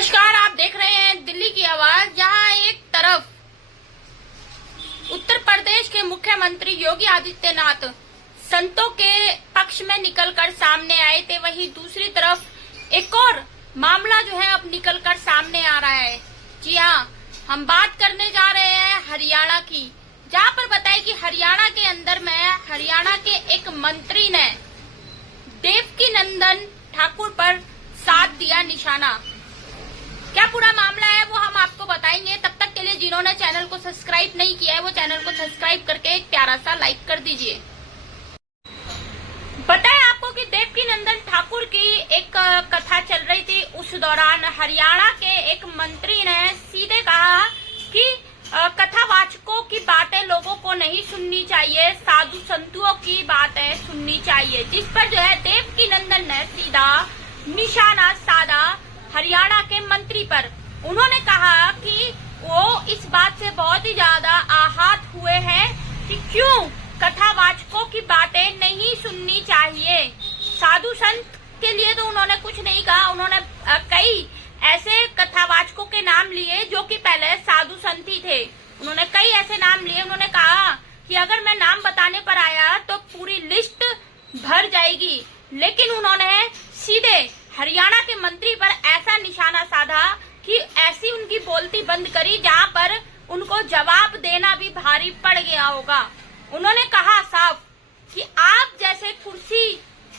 नमस्कार, आप देख रहे हैं दिल्ली की आवाज। जहां एक तरफ उत्तर प्रदेश के मुख्यमंत्री योगी आदित्यनाथ संतों के पक्ष में निकलकर सामने आए थे, वहीं दूसरी तरफ एक और मामला जो है अब निकलकर सामने आ रहा है। जी हाँ, हम बात करने जा रहे हैं हरियाणा की, जहां पर बताए कि हरियाणा के अंदर में हरियाणा के एक मंत्री ने देवकीनंदन ठाकुर पर साध दिया निशाना। क्या पूरा मामला है वो हम आपको बताएंगे। तब तक के लिए जिन्होंने चैनल को सब्सक्राइब नहीं किया है वो चैनल को सब्सक्राइब करके एक प्यारा सा लाइक कर दीजिए। बताएं आपको कि देवकीनंदन ठाकुर की एक कथा चल रही थी, उस दौरान हरियाणा के एक मंत्री ने सीधे कहा कि कथावाचकों की बातें लोगों को नहीं सुननी चाहिए, साधु संतों की बातें सुननी चाहिए। जिस पर जो है देवकीनंदन ने सीधा निशाना साधा हरियाणा के मंत्री पर। उन्होंने कहा कि वो इस बात से बहुत ही ज्यादा आहत हुए हैं कि क्यों कथावाचकों की बातें नहीं सुननी चाहिए। साधु संत के लिए तो उन्होंने कुछ नहीं कहा, उन्होंने कई ऐसे कथावाचकों के नाम लिए जो कि पहले साधु संत ही थे। उन्होंने कई ऐसे नाम लिए। उन्होंने कहा कि अगर मैं नाम बताने पर आया तो पूरी लिस्ट भर जाएगी, लेकिन उन्होंने सीधे हरियाणा के मंत्री पर ऐसा निशाना साधा कि ऐसी उनकी बोलती बंद करी जहां पर उनको जवाब देना भी भारी पड़ गया होगा। उन्होंने कहा साफ कि आप जैसे कुर्सी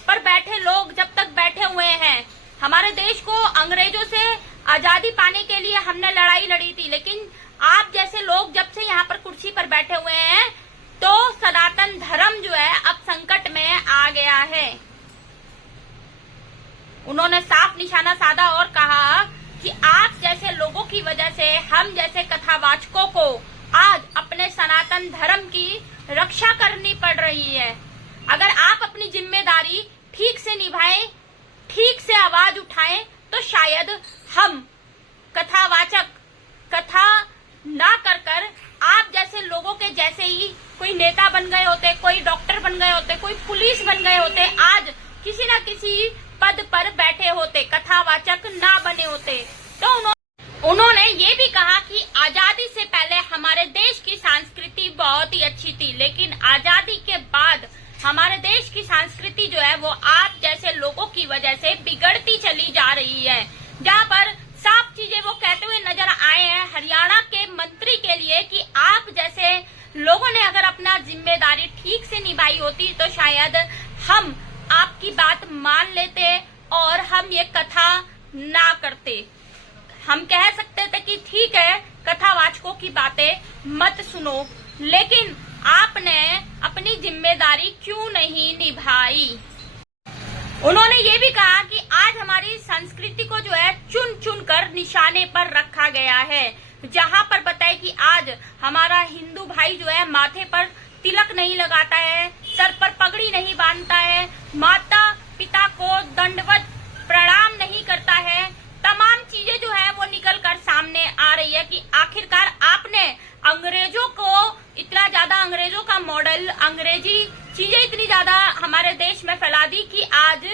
पर बैठे लोग जब तक बैठे हुए हैं, हमारे देश को अंग्रेजों से आजादी पाने के लिए हमने लड़ाई लड़ी थी, लेकिन आप जैसे लोग जब से यहाँ पर कुर्सी पर बैठे हुए हैं तो सनातन धर्म जो है अब संकट में आ गया है। उन्होंने साफ निशाना साधा और कहा कि आप जैसे लोगों की वजह से हम जैसे कथावाचकों को आज अपने सनातन धर्म की रक्षा करनी पड़ रही है। अगर आप अपनी जिम्मेदारी ठीक से निभाएं, ठीक से आवाज उठाएं, तो शायद हम कथावाचक कथा ना कर आप जैसे लोगों के जैसे ही कोई नेता बन गए होते, कोई डॉक्टर बन गए होते, कोई पुलिस बन गए होते, आज किसी न किसी पद पर बैठे होते, कथावाचक ना बने होते। तो उन्होंने ये भी कहा कि आजादी से पहले हमारे देश की संस्कृति बहुत ही अच्छी थी, लेकिन आजादी के बाद हमारे देश की संस्कृति जो है वो आप जैसे लोगों की वजह से बिगड़ती चली जा रही है। जहाँ पर साफ चीजें वो कहते हुए नजर आए हैं हरियाणा के मंत्री के लिए कि आप जैसे लोगों ने अगर अपना जिम्मेदारी ठीक से निभाई होती तो शायद हम आपकी बात मान लेते और हम ये कथा ना करते। हम कह सकते थे कि ठीक है, कथावाचकों की बातें मत सुनो, लेकिन आपने अपनी जिम्मेदारी क्यों नहीं निभाई। उन्होंने ये भी कहा कि आज हमारी संस्कृति को जो है चुन चुन कर निशाने पर रखा गया है। जहां पर बताए कि आज हमारा हिंदू भाई जो है माथे पर तिलक नहीं लगाता है, सर पर पगड़ी नहीं बांधता है, माता पिता को दंडवत प्रणाम नहीं करता है। तमाम चीजें जो है वो निकल कर सामने आ रही है कि आखिरकार आपने अंग्रेजों को इतना ज्यादा, अंग्रेजों का मॉडल, अंग्रेजी चीजें इतनी ज्यादा हमारे देश में फैला दी कि आज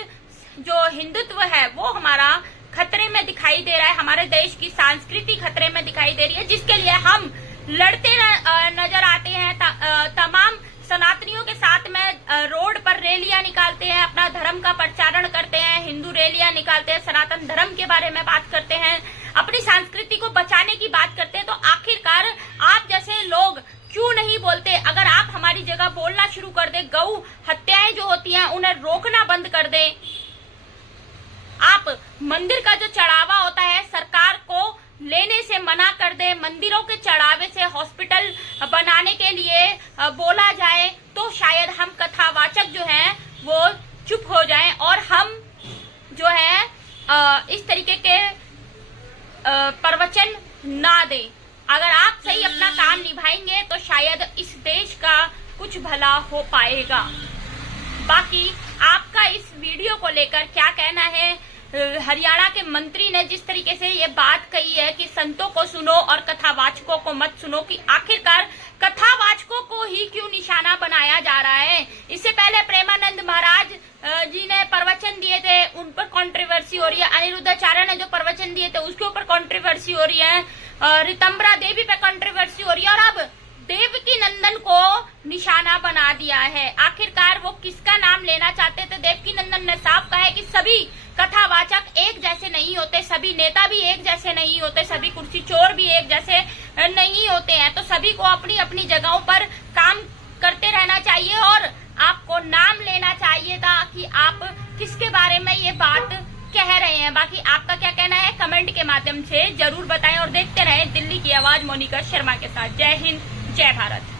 जो हिंदुत्व है वो हमारा खतरे में दिखाई दे रहा है, हमारे देश की संस्कृति खतरे में दिखाई दे रही है, जिसके लिए हम लड़ते नजर आते हैं। तमाम सनातनियों के साथ में रोड पर रैलियां निकालते हैं, अपना धर्म का प्रचारण करते हैं, हिंदू रैलियां निकालते हैं, सनातन धर्म के बारे में बात करते हैं, अपनी संस्कृति को बचाने की बात करते हैं। तो आखिरकार आप जैसे लोग क्यों नहीं बोलते? अगर आप हमारी जगह बोलना शुरू कर दे, गौ हत्याएं जो होती हैं उन्हें रोकना बंद कर दे, आप मंदिर का जो चढ़ावा होता है सरकार को लेने से मना कर दे, मंदिरों के चढ़ावे से हॉस्पिटल बनाने के लिए बोला जाए, तो शायद हम कथावाचक जो हैं वो चुप हो जाएं और हम जो है इस तरीके के प्रवचन ना दें। अगर आप सही अपना काम निभाएंगे तो शायद इस देश का कुछ भला हो पाएगा। बाकी आपका इस वीडियो को लेकर क्या कहना है हरियाणा के मंत्री ने जिस तरीके से ये बात कही है कि संतों को सुनो और कथावाचकों को मत सुनो, कि आखिरकार कथावाचकों को ही क्यों निशाना बनाया जा रहा है। इससे पहले प्रेमानंद महाराज जी ने प्रवचन दिए थे, उन पर कंट्रोवर्सी हो रही है। अनिरुद्धाचार्य ने जो प्रवचन दिए थे उसके ऊपर कंट्रोवर्सी हो रही है। ऋतंबरा देवी पे कंट्रोवर्सी हो रही है, और अब देवकी नंदन को निशाना बना दिया है। आखिरकार वो किसका नाम लेना चाहते थे? देवकी नंदन ने साफ कहा है कि सभी कथावाचक एक जैसे नहीं होते, सभी नेता भी एक जैसे नहीं होते, सभी कुर्सी चोर भी एक जैसे नहीं होते हैं। तो सभी को अपनी अपनी जगहों पर काम करते रहना चाहिए और आपको नाम लेना चाहिए था कि आप किसके बारे में ये बात कह रहे हैं। बाकी आपका क्या कहना है कमेंट के माध्यम से जरूर बताएं और देखते रहें दिल्ली की आवाज मोनिका शर्मा के साथ। जय हिंद, जय भारत।